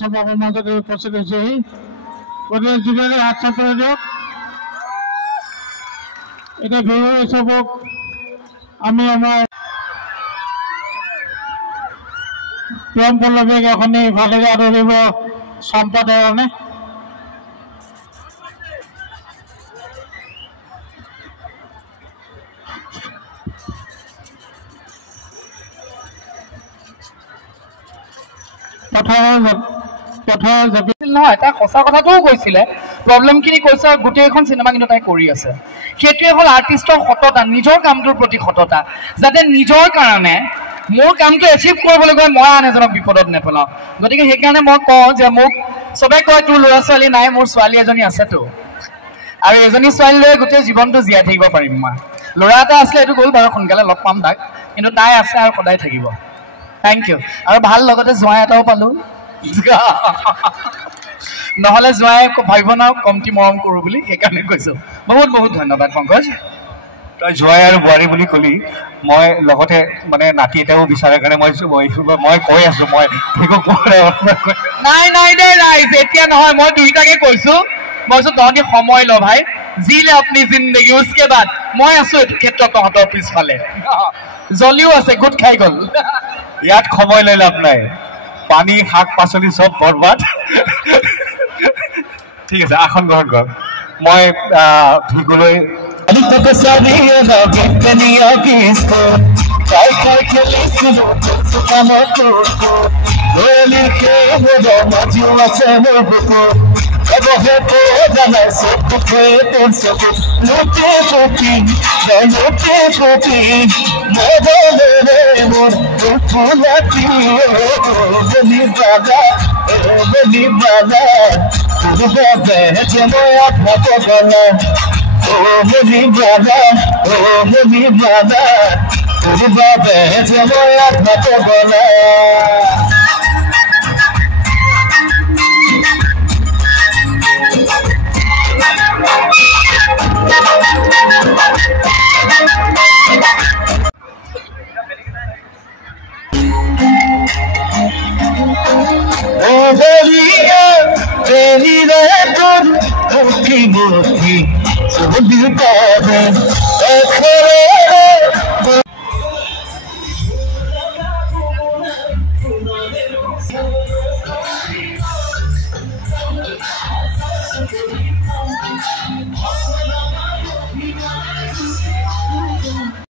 সভাপতিৰ মঞ্চে উপস্থিত হয়েছে প্ৰদেশ জুড়ে হাত ছাত্ৰ এটা বিভাগীয় সভক আমি আমাৰ প্ৰেম পল্লবী এখন ভালো আৰু সম্পাদনে নহয় তাই সঁচা কথাটোও কৈছিলে প্ৰব্লেমখিনি কৈছে গোটেইখন চিনেমা কিন্তু তাই কৰি আছে সেইটোৱে হ'ল আৰ্টিষ্টৰ সততা নিজৰ কামটোৰ প্ৰতি সততা যাতে নিজৰ কাৰণে মোৰ কামটো এচিভ কৰিবলৈ গৈ মই আন এজনক বিপদত নেপেলাওঁ গতিকে সেইকাৰণে মই কওঁ যে মোক চবে কয় তোৰ ল'ৰা ছোৱালী নাই মোৰ ছোৱালী এজনী আছেতো আৰু এজনী ছোৱালী লৈ গোটেই জীৱনটো জীয়াই থাকিব পাৰিম মই ল'ৰা এটা আছিলে এইটো গ'ল বাৰু সোনকালে লগ পাম তাক কিন্তু তাই আছে আৰু সদায় থাকিব থেংক ইউ আৰু ভাল লগতে জোঁৱাই এটাও পালোঁ নহ'লে জোঁৱাই ভাবিব না কমটি মৰম কৰোঁ বুলি সেইকাৰণে কৈছোঁ বহুত বহুত ধন্যবাদ পংকজ তই জোঁৱাই আৰু বোৱাৰী বুলি ক'লি মই লগতে মানে নাতি এটাও বিচাৰে কাৰণে মই কৈ আছোঁ মই নাই নাই দে ৰাইজ এতিয়া নহয় মই দুইটাকে কৈছোঁ মই কৈছোঁ তহঁতি সময় ল ভাই যি লে আপনি জিন্দগী উচকে বাদ মই আছোঁ এইটো ক্ষেত্ৰত তহঁতৰ পিছফালে জ্বলিও আছে গোট খাই গ'ল ইয়াত সময় লৈ লাভ নাই পানী শাক পাচলি চব বৰবাদ ঠিক আছে আসন গ্ৰহণ কৰক মই ভিগুলৈ